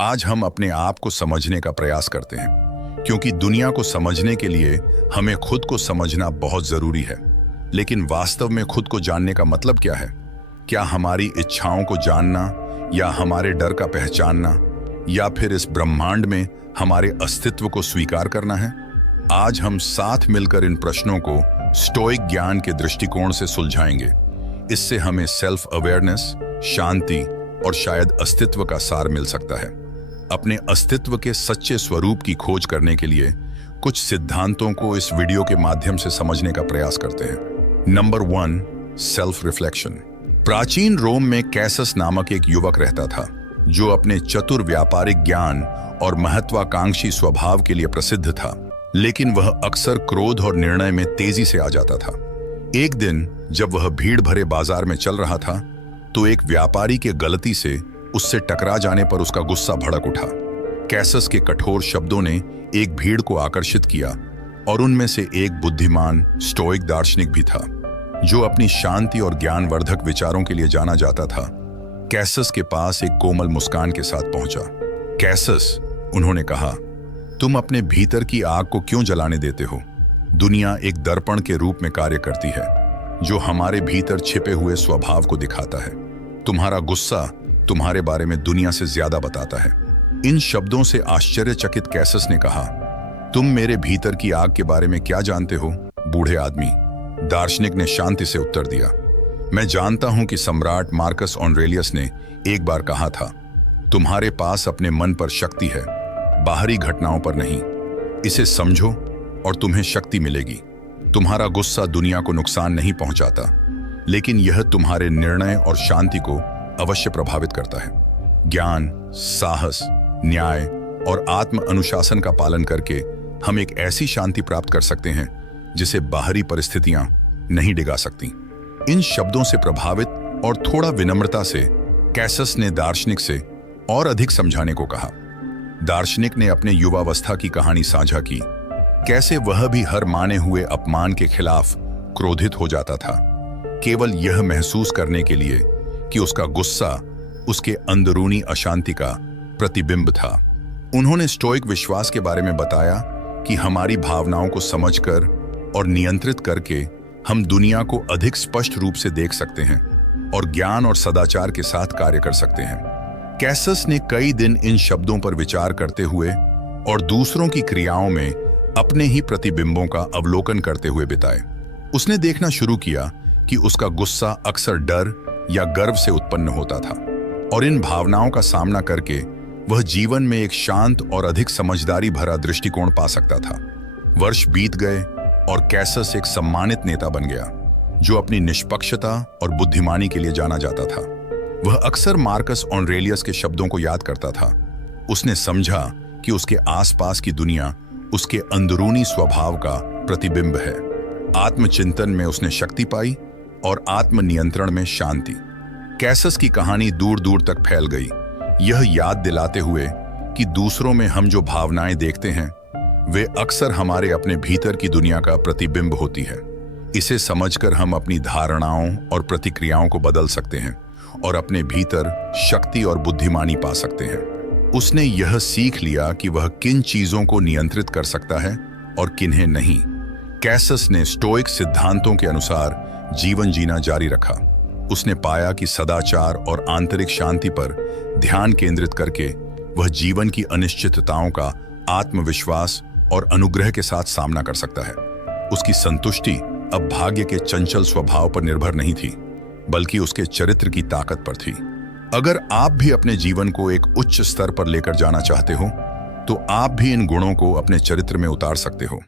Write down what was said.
आज हम अपने आप को समझने का प्रयास करते हैं, क्योंकि दुनिया को समझने के लिए हमें खुद को समझना बहुत जरूरी है। लेकिन वास्तव में खुद को जानने का मतलब क्या है? क्या हमारी इच्छाओं को जानना, या हमारे डर का पहचानना, या फिर इस ब्रह्मांड में हमारे अस्तित्व को स्वीकार करना है? आज हम साथ मिलकर इन प्रश्नों को स्टोइक ज्ञान के दृष्टिकोण से सुलझाएंगे। इससे हमें सेल्फ अवेयरनेस, शांति और शायद अस्तित्व का सार मिल सकता है। अपने अस्तित्व के सच्चे स्वरूप की खोज करने के लिए कुछ सिद्धांतों को इस वीडियो के माध्यम से समझने का प्रयास करते हैं। Number 1, self reflection. प्राचीन रोम में कैसस नामक एक युवक रहता था, जो अपने चतुर व्यापारिक ज्ञान और महत्वाकांक्षी स्वभाव के लिए प्रसिद्ध था। लेकिन वह अक्सर क्रोध और निर्णय में तेजी से आ जाता था। एक दिन जब वह भीड़ भरे बाजार में चल रहा था, तो एक व्यापारी के गलती से उससे टकरा जाने पर उसका गुस्सा भड़क उठा। कैसस के कठोर शब्दों ने एक भीड़ को आकर्षित किया, और उनमें से एक बुद्धिमान स्टोइक दार्शनिक भी था, जो अपनी शांति और ज्ञानवर्धक विचारों के लिए जाना जाता था। कैसस के पास एक कोमल मुस्कान के साथ पहुंचा। कैसस, उन्होंने कहा, तुम अपने भीतर की आग को क्यों जलाने देते हो? दुनिया एक दर्पण के रूप में कार्य करती है, जो हमारे भीतर छिपे हुए स्वभाव को दिखाता है। तुम्हारा गुस्सा तुम्हारे बारे में दुनिया से ज्यादा बताता है। इन शब्दों से आश्चर्यचकित कैसस ने कहा, तुम मेरे भीतर की आग के बारे में क्या जानते हो, बूढ़े आदमी? दार्शनिक ने शांति से उत्तर दिया, मैं जानता हूं कि सम्राट मार्कस ऑरेलियस ने एक बार कहा था, तुम्हारे पास अपने मन पर शक्ति है, बाहरी घटनाओं पर नहीं। इसे समझो और तुम्हें शक्ति मिलेगी। तुम्हारा गुस्सा दुनिया को नुकसान नहीं पहुंचाता, लेकिन यह तुम्हारे निर्णय और शांति को अवश्य प्रभावित करता है। ज्ञान, साहस, न्याय और आत्म अनुशासन का पालन करके हम एक ऐसी शांति प्राप्त कर सकते हैं जिसे बाहरी परिस्थितियां नहीं डिगा सकती। इन शब्दों से प्रभावित और थोड़ा विनम्रता से कैसस ने दार्शनिक से और अधिक समझाने को कहा। दार्शनिक ने अपने युवावस्था की कहानी साझा की, कैसे वह भी हर माने हुए अपमान के खिलाफ क्रोधित हो जाता था, केवल यह महसूस करने के लिए कि उसका गुस्सा उसके अंदरूनी अशांति का प्रतिबिंब था। उन्होंने स्टोइक विश्वास के बारे में बताया कि हमारी भावनाओं को समझकर और नियंत्रित करके हम दुनिया को अधिक स्पष्ट रूप से देख सकते हैं और ज्ञान और सदाचार के साथ कार्य कर सकते हैं। कैसस ने कई दिन इन शब्दों पर विचार करते हुए और दूसरों की क्रियाओं में अपने ही प्रतिबिंबों का अवलोकन करते हुए बिताए। उसने देखना शुरू किया कि उसका गुस्सा अक्सर डर या गर्व से उत्पन्न होता था, और इन भावनाओं का सामना करके वह जीवन में एक शांत और अधिक समझदारी भरा दृष्टिकोण पा सकता था। वर्ष बीत गए और कैसस एक सम्मानित नेता बन गया, जो अपनी निष्पक्षता और बुद्धिमानी के लिए जाना जाता था। वह अक्सर मार्कस ऑरेलियस के शब्दों को याद करता था। उसने समझा कि उसके आसपास की दुनिया उसके अंदरूनी स्वभाव का प्रतिबिंब है। आत्मचिंतन में उसने शक्ति पाई और आत्मनियंत्रण में शांति। कैसस की कहानी दूर दूर तक फैल गई, यह याद दिलाते हुए कि दूसरों में हम जो भावनाएं देखते हैं, वे अक्सर हमारे अपने भीतर की दुनिया का प्रतिबिंब होती है। इसे समझकर हम अपनी धारणाओं और प्रतिक्रियाओं को बदल सकते हैं और अपने भीतर शक्ति और बुद्धिमानी पा सकते हैं। उसने यह सीख लिया कि वह किन चीजों को नियंत्रित कर सकता है और किन्हें नहीं। कैसस ने स्टोइक सिद्धांतों के अनुसार जीवन जीना जारी रखा। उसने पाया कि सदाचार और आंतरिक शांति पर ध्यान केंद्रित करके वह जीवन की अनिश्चितताओं का आत्मविश्वास और अनुग्रह के साथ सामना कर सकता है। उसकी संतुष्टि अब भाग्य के चंचल स्वभाव पर निर्भर नहीं थी, बल्कि उसके चरित्र की ताकत पर थी। अगर आप भी अपने जीवन को एक उच्च स्तर पर लेकर जाना चाहते हो, तो आप भी इन गुणों को अपने चरित्र में उतार सकते हो।